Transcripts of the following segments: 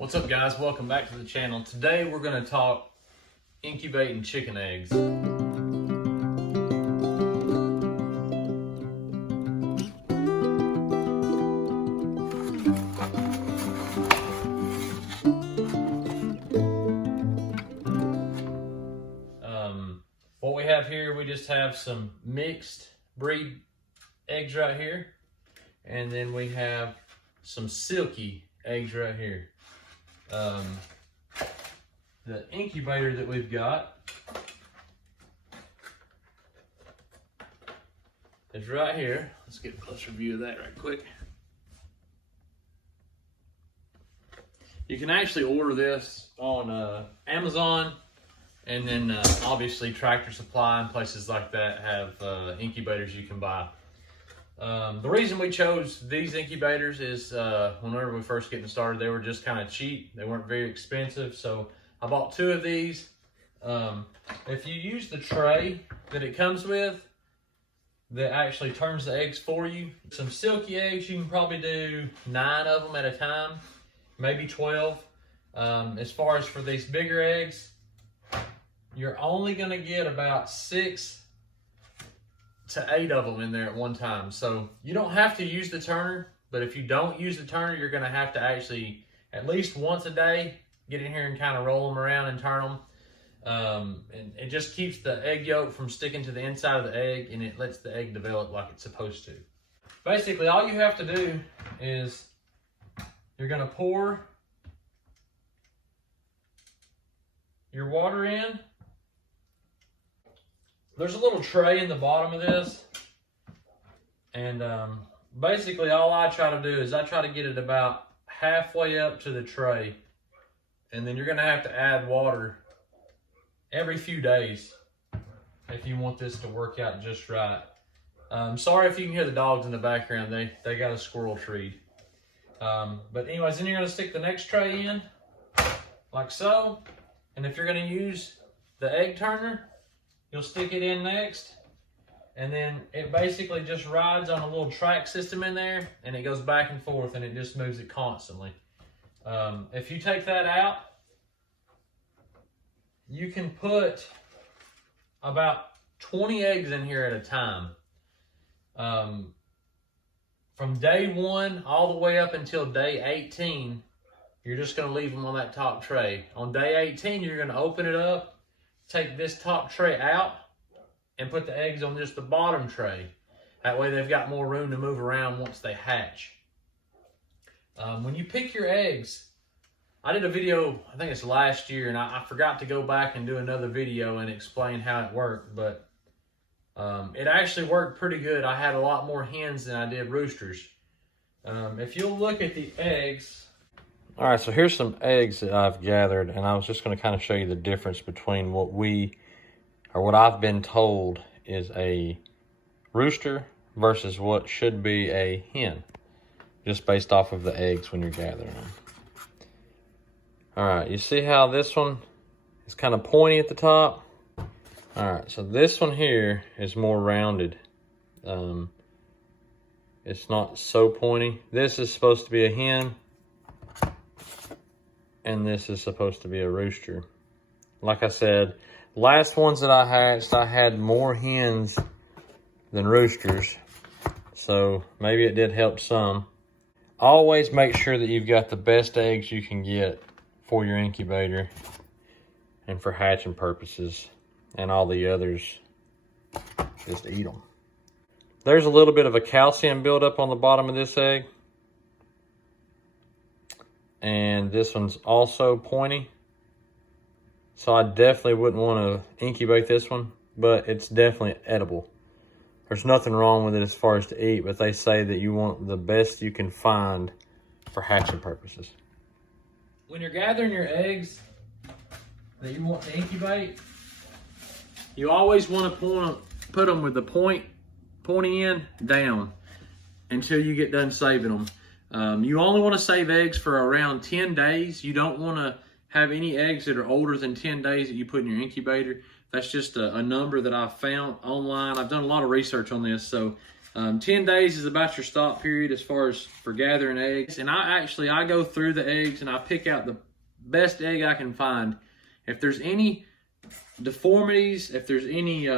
What's up, guys? Welcome back to the channel. Today we're going to talk incubating chicken eggs. What we have here, we just have some mixed breed eggs right here, and then we have some silky eggs right here. The incubator that we've got is right here. Let's get a closer view of that right quick. You can actually order this on Amazon, and then obviously Tractor Supply and places like that have incubators you can buy. The reason we chose these incubators is whenever we first getting started, they were just kind of cheap. They weren't very expensive, so I bought 2 of these. If you use the tray that it comes with, that actually turns the eggs for you. Some silky eggs, you can probably do 9 of them at a time, maybe 12. As far as for these bigger eggs, you're only gonna get about 6 to 8 of them in there at one time. So you don't have to use the turner, but if you don't use the turner, you're gonna have to actually, at least once a day, get in here and kind of roll them around and turn them. And it just keeps the egg yolk from sticking to the inside of the egg, and it lets the egg develop like it's supposed to. Basically, all you have to do is you're gonna pour your water in. There's a little tray in the bottom of this, and basically all I try to do is I try to get it about halfway up to the tray, and then you're gonna have to add water every few days if you want this to work out just right. Sorry if you can hear the dogs in the background, they got a squirrel treat. But anyways, then you're gonna stick the next tray in, like so, and if you're gonna use the egg turner, you'll stick it in next, and then it basically just rides on a little track system in there, and it goes back and forth, and it just moves it constantly. If you take that out, you can put about 20 eggs in here at a time. From day 1 all the way up until day 18, you're just gonna leave them on that top tray. On day 18, you're gonna open it up, take this top tray out, and put the eggs on just the bottom tray. That way they've got more room to move around once they hatch. When you pick your eggs, I did a video, I think it's last year, and I forgot to go back and do another video and explain how it worked, but it actually worked pretty good. I had a lot more hens than I did roosters. If you'll look at the eggs. All right, so here's some eggs that I've gathered, and I was just going to kind of show you the difference between what I've been told is a rooster versus what should be a hen, just based off of the eggs when you're gathering them. All right, you see how this one is kind of pointy at the top? All right, so this one here is more rounded. It's not so pointy. This is supposed to be a hen, and this is supposed to be a rooster. Like I said, last ones that I hatched, I had more hens than roosters, so maybe it did help some. Always make sure that you've got the best eggs you can get for your incubator and for hatching purposes, and all the others, just eat them. There's a little bit of a calcium buildup on the bottom of this egg. And this one's also pointy. So I definitely wouldn't want to incubate this one, but it's definitely edible. There's nothing wrong with it as far as to eat, but they say that you want the best you can find for hatching purposes. When you're gathering your eggs that you want to incubate, you always want to put them with the pointy end down until you get done saving them. You only want to save eggs for around 10 days. You don't want to have any eggs that are older than 10 days that you put in your incubator. That's just a number that I've found online. I've done a lot of research on this, so 10 days is about your stop period as far as for gathering eggs. And I go through the eggs and I pick out the best egg I can find. If there's any deformities, if there's any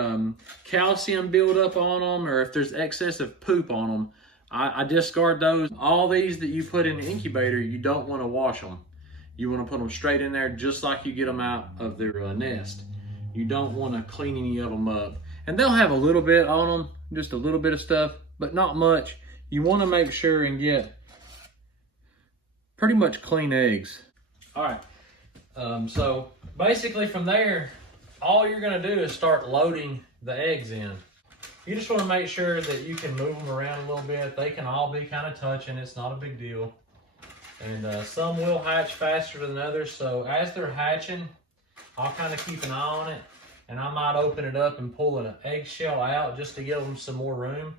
calcium buildup on them, or if there's excessive poop on them, I discard those. All these that you put in the incubator, you don't want to wash them. You want to put them straight in there just like you get them out of their nest. You don't want to clean any of them up. And they'll have a little bit on them, just a little bit of stuff, but not much. You want to make sure and get pretty much clean eggs. All right, so basically from there, all you're gonna do is start loading the eggs in. You just wanna make sure that you can move them around a little bit. They can all be kind of touching, it's not a big deal. And some will hatch faster than others, so as they're hatching, I'll kind of keep an eye on it, and I might open it up and pull an eggshell out just to give them some more room.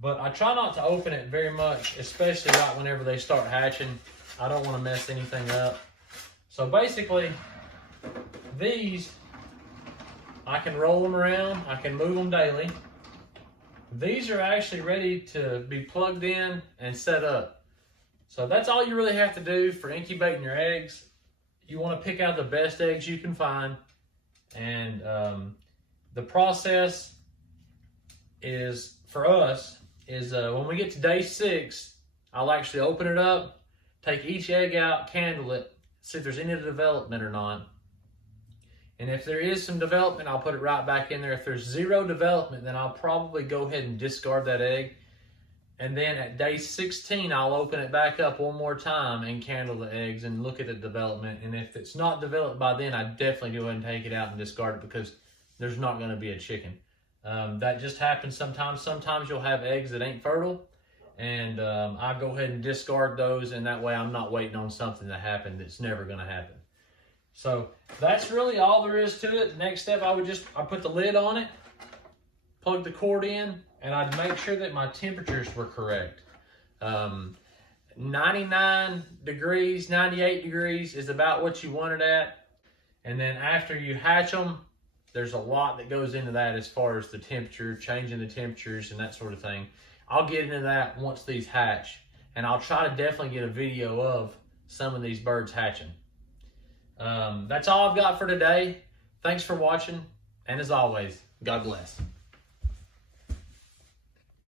But I try not to open it very much, especially right whenever they start hatching. I don't want to mess anything up. So basically, these, I can roll them around, I can move them daily. These are actually ready to be plugged in and set up. So that's all you really have to do for incubating your eggs. You want to pick out the best eggs you can find. And the process is, for us, is when we get to day 6, I'll actually open it up, take each egg out, candle it, see if there's any development or not. And if there is some development, I'll put it right back in there. If there's 0 development, then I'll probably go ahead and discard that egg. And then at day 16, I'll open it back up one more time and candle the eggs and look at the development. And if it's not developed by then, I definitely go ahead and take it out and discard it, because there's not going to be a chicken. That just happens sometimes. Sometimes you'll have eggs that ain't fertile, and I go ahead and discard those, and that way I'm not waiting on something to happen that's never going to happen. So that's really all there is to it. The next step, I put the lid on it, plug the cord in, and I'd make sure that my temperatures were correct. 99 degrees, 98 degrees is about what you want it at. And then after you hatch them, there's a lot that goes into that as far as the temperature, changing the temperatures and that sort of thing. I'll get into that once these hatch, and I'll try to definitely get a video of some of these birds hatching. That's all I've got for today. Thanks for watching, and as always, God bless.